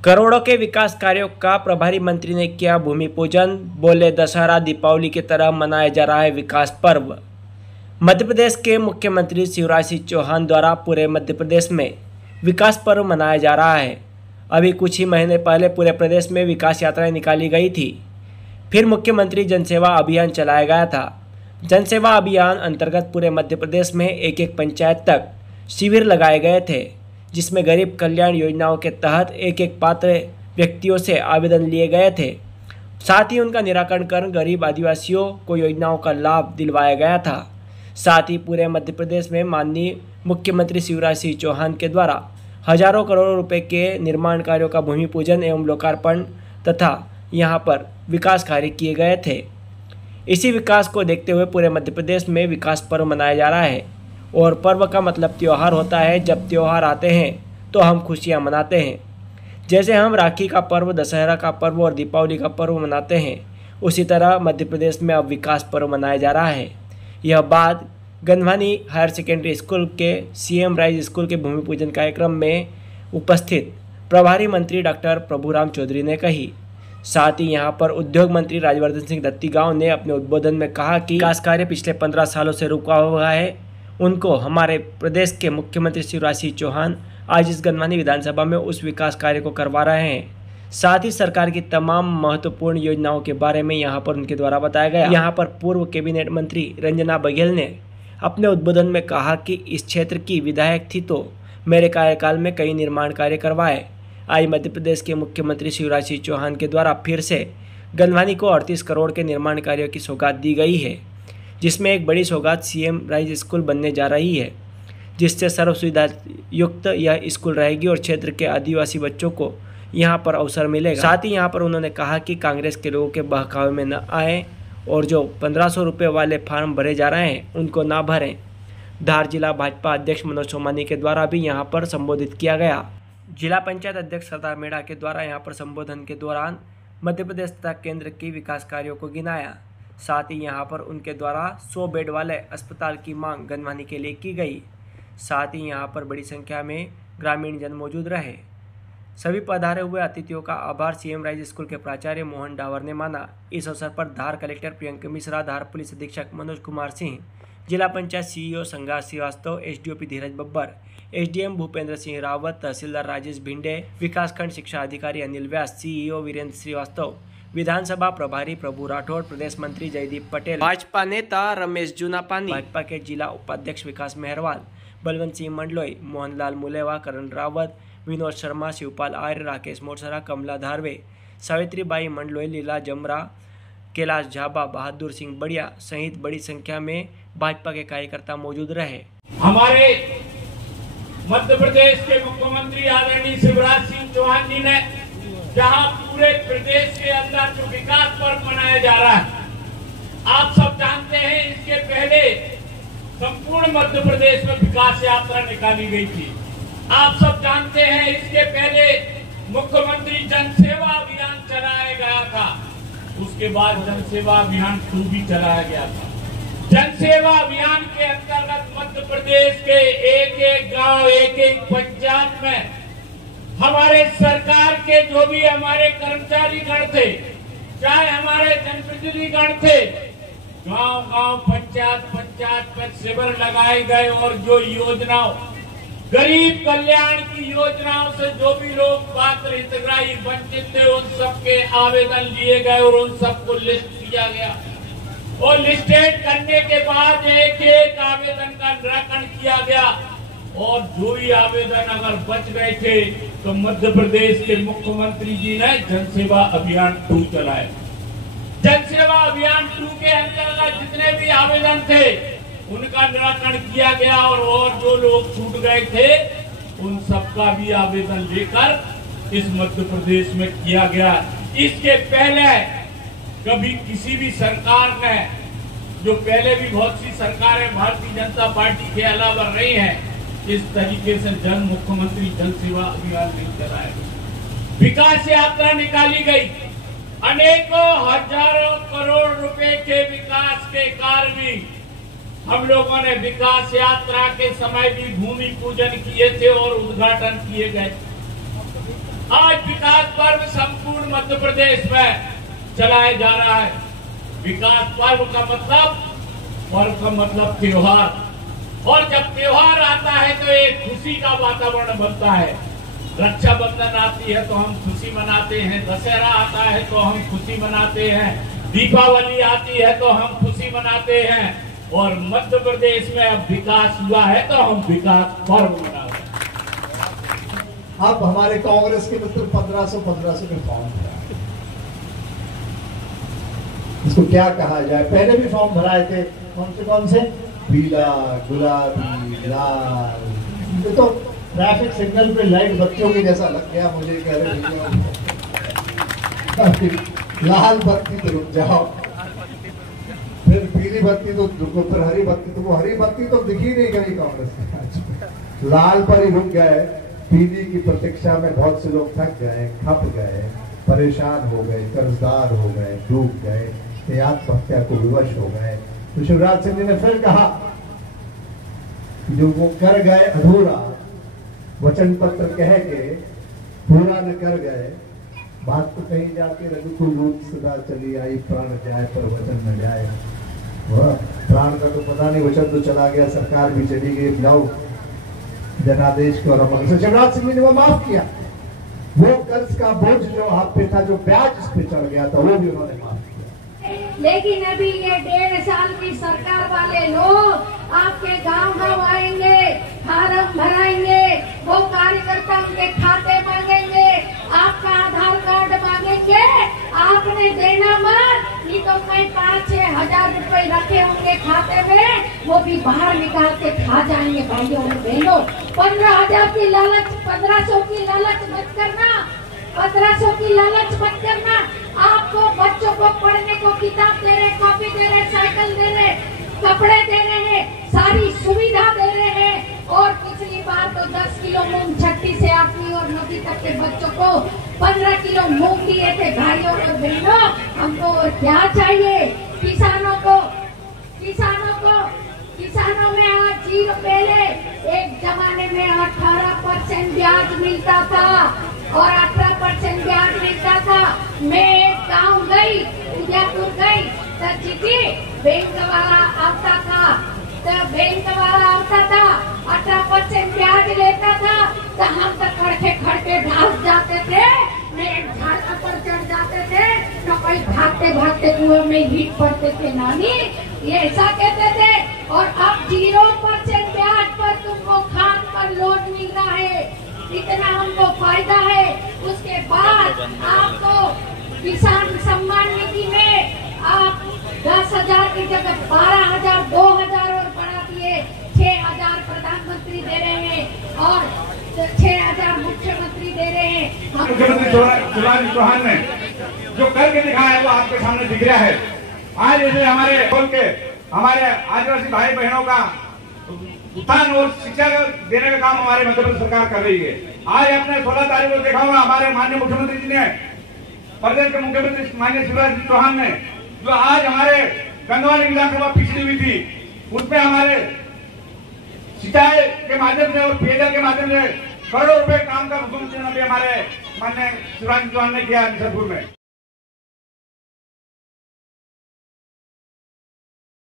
करोड़ों के विकास कार्यों का प्रभारी मंत्री ने किया भूमि पूजन। बोले, दशहरा दीपावली की तरह मनाया जा रहा है विकास पर्व। मध्य प्रदेश के मुख्यमंत्री शिवराज सिंह चौहान द्वारा पूरे मध्य प्रदेश में विकास पर्व मनाया जा रहा है। अभी कुछ ही महीने पहले पूरे प्रदेश में विकास यात्राएं निकाली गई थी। फिर मुख्यमंत्री जनसेवा अभियान चलाया गया था। जनसेवा अभियान अंतर्गत पूरे मध्य प्रदेश में एक एक पंचायत तक शिविर लगाए गए थे, जिसमें गरीब कल्याण योजनाओं के तहत एक एक पात्र व्यक्तियों से आवेदन लिए गए थे। साथ ही उनका निराकरण कर गरीब आदिवासियों को योजनाओं का लाभ दिलवाया गया था। साथ ही पूरे मध्य प्रदेश में माननीय मुख्यमंत्री शिवराज सिंह चौहान के द्वारा हजारों करोड़ रुपए के निर्माण कार्यों का भूमि पूजन एवं लोकार्पण तथा यहां पर विकास कार्य किए गए थे। इसी विकास को देखते हुए पूरे मध्य प्रदेश में विकास पर्व मनाया जा रहा है। और पर्व का मतलब त्यौहार होता है। जब त्यौहार आते हैं तो हम खुशियां मनाते हैं। जैसे हम राखी का पर्व, दशहरा का पर्व और दीपावली का पर्व मनाते हैं, उसी तरह मध्य प्रदेश में अब विकास पर्व मनाया जा रहा है। यह बात गंधवानी हायर सेकेंडरी स्कूल के सीएम राइज स्कूल के भूमि पूजन कार्यक्रम में उपस्थित प्रभारी मंत्री डॉक्टर प्रभुराम चौधरी ने कही। साथ ही यहां पर उद्योग मंत्री राजवर्धन सिंह दत्तीगांव ने अपने उद्बोधन में कहा कि विकास कार्य पिछले 15 सालों से रुका हुआ है। उनको हमारे प्रदेश के मुख्यमंत्री शिवराज सिंह चौहान आज इस गंधवानी विधानसभा में उस विकास कार्य को करवा रहे हैं। साथ ही सरकार की तमाम महत्वपूर्ण योजनाओं के बारे में यहां पर उनके द्वारा बताया गया। यहां पर पूर्व कैबिनेट मंत्री रंजना बघेल ने अपने उद्बोधन में कहा कि इस क्षेत्र की विधायक थी तो मेरे कार्यकाल में कई निर्माण कार्य करवाए। आज मध्य प्रदेश के मुख्यमंत्री शिवराज सिंह चौहान के द्वारा फिर से गंधवानी को 38 करोड़ के निर्माण कार्यों की सौगात दी गई है, जिसमें एक बड़ी सौगात सीएम राइज स्कूल बनने जा रही है, जिससे सर्व सुविधा युक्त यह स्कूल रहेगी और क्षेत्र के आदिवासी बच्चों को यहां पर अवसर मिलेगा। साथ ही यहां पर उन्होंने कहा कि कांग्रेस के लोगों के बहकावे में न आए और जो 1500 रुपये वाले फार्म भरे जा रहे हैं उनको ना भरें। धार जिला भाजपा अध्यक्ष मनोज सोमानी के द्वारा भी यहां पर संबोधित किया गया। जिला पंचायत अध्यक्ष सरदार मेड़ा के द्वारा यहां पर संबोधन के दौरान मध्य प्रदेश तथा केंद्र की विकास कार्यों को गिनाया। साथ ही यहां पर उनके द्वारा 100 बेड वाले अस्पताल की मांग गंधवानी के लिए की गई। साथ ही यहां पर बड़ी संख्या में ग्रामीण जन मौजूद रहे। सभी पधारे हुए अतिथियों का आभार सीएम राइज स्कूल के प्राचार्य मोहन डावर ने माना। इस अवसर पर धार कलेक्टर प्रियंका मिश्रा, धार पुलिस अधीक्षक मनोज कुमार सिंह, जिला पंचायत सीईओ संगार श्रीवास्तव, एसडीओपी धीरज बब्बर, एसडीएम भूपेंद्र सिंह रावत, तहसीलदार राजेश भिंडे, विकासखंड शिक्षा अधिकारी अनिल व्यास, सीईओ वीरेंद्र श्रीवास्तव, विधानसभा प्रभारी प्रभु राठौड़, प्रदेश मंत्री जयदीप पटेल, भाजपा नेता रमेश जूनापानी, भाजपा के जिला उपाध्यक्ष विकास मेहरवाल, बलवंत सिंह मंडलोई, मोहनलाल मुलेवा, करण रावत, विनोद शर्मा, शिवपाल आर्य, राकेश मोटसरा, कमला धारवे, सावित्रीबाई मंडलोई, लीला जमरा, कैलाश झाबा, बहादुर सिंह बढ़िया सहित बड़ी संख्या में भाजपा के कार्यकर्ता मौजूद रहे। हमारे मध्य प्रदेश के मुख्यमंत्री आदरणीय शिवराज सिंह चौहान जी ने जहां पूरे प्रदेश के अंदर जो विकास पर्व मनाया जा रहा है, आप सब जानते हैं इसके पहले संपूर्ण मध्य प्रदेश में विकास यात्रा निकाली गई थी। आप सब जानते हैं इसके पहले मुख्यमंत्री जनसेवा अभियान चलाया गया था। उसके बाद जनसेवा अभियान 2 भी चलाया गया था। जनसेवा अभियान के अंतर्गत मध्य प्रदेश के एक एक गांव, एक एक पंचायत में हमारे सरकार के जो भी हमारे कर्मचारी गण थे, चाहे हमारे जनप्रतिनिधि गण थे, गांव गांव, पंचायत पंचायत में शिविर लगाए गए और जो योजनाओं, गरीब कल्याण की योजनाओं से जो भी लोग पात्र हितग्राही वंचित थे, उन सबके आवेदन लिए गए और उन सबको लिस्ट किया गया। और लिस्टेड करने के बाद एक एक आवेदन का निराकरण किया गया और जो भी आवेदन अगर बच गए थे तो मध्य प्रदेश के मुख्यमंत्री जी ने जनसेवा अभियान 2 चलाया। जनसेवा अभियान 2 के अंतर्गत जितने भी आवेदन थे उनका निराकरण किया गया और जो लोग छूट गए थे उन सबका भी आवेदन लेकर इस मध्य प्रदेश में किया गया। इसके पहले कभी किसी भी सरकार ने, जो पहले भी बहुत सी सरकारें भारतीय जनता पार्टी के अलावा रही हैं, इस तरीके से जन मुख्यमंत्री जनसेवा अभियान नहीं चलाया। विकास यात्रा निकाली गई, अनेकों हजारों करोड़ रुपए के विकास के कार्य भी हम लोगों ने विकास यात्रा के समय भी भूमि पूजन किए थे और उद्घाटन किए गए। आज विकास पर्व संपूर्ण मध्य प्रदेश में चलाया जा रहा है। विकास पर्व का मतलब त्योहार, और जब त्योहार आता है तो एक खुशी का वातावरण बनता है। रक्षाबंधन आती है तो हम खुशी मनाते हैं, दशहरा आता है तो हम खुशी मनाते हैं, दीपावली आती है तो हम खुशी मनाते हैं, और मध्य प्रदेश में अब विकास हुआ है तो हम विकास पर्व मना रहे हैं। अब हमारे कांग्रेस के मित्र 1500 के फॉर्म भरा, इसको क्या कहा जाए। पहले भी फॉर्म भराए थे, कौन से पीला, गुलाबी, लाल। ये तो ट्रैफिक सिग्नल पे लाइट बत्तियों की जैसा लग गया मुझे। कह रहे लाल बत्ती तो रुक जाओ, फिर पीली बत्ती तो रुको, फिर हरी बत्ती, तो वो हरी बत्ती तो दिखी नहीं कहीं कांग्रेस में। लाल पर ही रुक गए। पीली की प्रतीक्षा में बहुत से लोग थक गए, खप गए, परेशान हो गए, कर्जदार हो गए, डूब गए, आत्महत्या को विवश हो गए। तो शिवराज सिंह जी ने फिर कहा जो वो कर गए अधूरा, वचन पत्र कह के पूरा न कर गए। बात तो कही जाती, रघुकुल रूप सदा चली आई, प्राण जाए पर वचन न जाए। प्राण का तो पता नहीं, वचन तो चला गया, सरकार भी चली गई, लाओ जनादेश को। और शिवराज सिंह ने वो माफ किया, वो कर्ज का बोझ जो आप पे था, जो ब्याज इस पे चढ़ गया था, वो भी उन्होंने माफ किया। लेकिन अभी ये 1.5 साल की सरकार वाले लोग आपके गांव आएंगे, फार्म भराएंगे, वो कार्यकर्ता उनके खाते मांगेंगे, आपका आधार कार्ड मांगेंगे, आपने देना मत, नहीं तो मैं 5-6 हजार रुपए रखे होंगे खाते में, वो भी बाहर निकाल के खा जाएंगे। भाइयों और बहनों, 15,000 की लालच, 1500 की लालच मत करना, 1500 की लालच मत करना। आपको बच्चों को पढ़ने को किताब दे रहे, कॉपी दे रहे, साइकिल दे रहे, कपड़े दे रहे हैं, सारी सुविधा दे रहे हैं। और पिछली बार तो 10 किलो मूंग छठी से 8वीं और 9वीं तक के बच्चों को 15 किलो मूंग दिए थे। भाइयों और बहनों, हमको क्या चाहिए? किसानों में आज 0, पहले एक जमाने में 18% ब्याज मिलता था और 18% ब्याज मिलता था। मैं एक गाँव गई, उदयपुर गई, तो जीजी बैंक वाला आता था, 18% ब्याज लेता था, तो हम तो खड़के भाग जाते थे, एक झाड़ पर चढ़ जाते थे, तो कोई भागते कुएं में हीट पड़ते थे। नानी ये ऐसा कहते थे। और अब 0% ब्याज पर तुमको खाद पर लोन मिल रहा है, इतना हमको फायदा है। उसके बाद आपको किसान सम्मान निधि में आप 10,000 की जगह 12,000, 2,000 और बढ़ा दिए, 6,000 प्रधानमंत्री दे रहे हैं और 6,000 मुख्यमंत्री दे रहे हैं। मुख्यमंत्री शिवराज सिंह चौहान ने जो करके दिखाया है वो आपके सामने दिख रहा है। आज जैसे हमारे आदिवासी भाई बहनों का उत्थान और शिक्षा देने का काम हमारे मध्य प्रदेश सरकार कर रही है। आज आपने 16 तारीख को देखा होगा, हमारे माननीय मुख्यमंत्री जी ने, प्रदेश के मुख्यमंत्री माननीय शिवराज सिंह चौहान ने, जो आज हमारे गंगवाली विधानसभा पिछड़ी हुई थी, उसमें हमारे सिंचाई के माध्यम से और पेयजल के माध्यम से करोड़ों रुपए काम का हुकुम भी हमारे माननीय शिवराज सिंह चौहान ने किया मिर्जापुर में।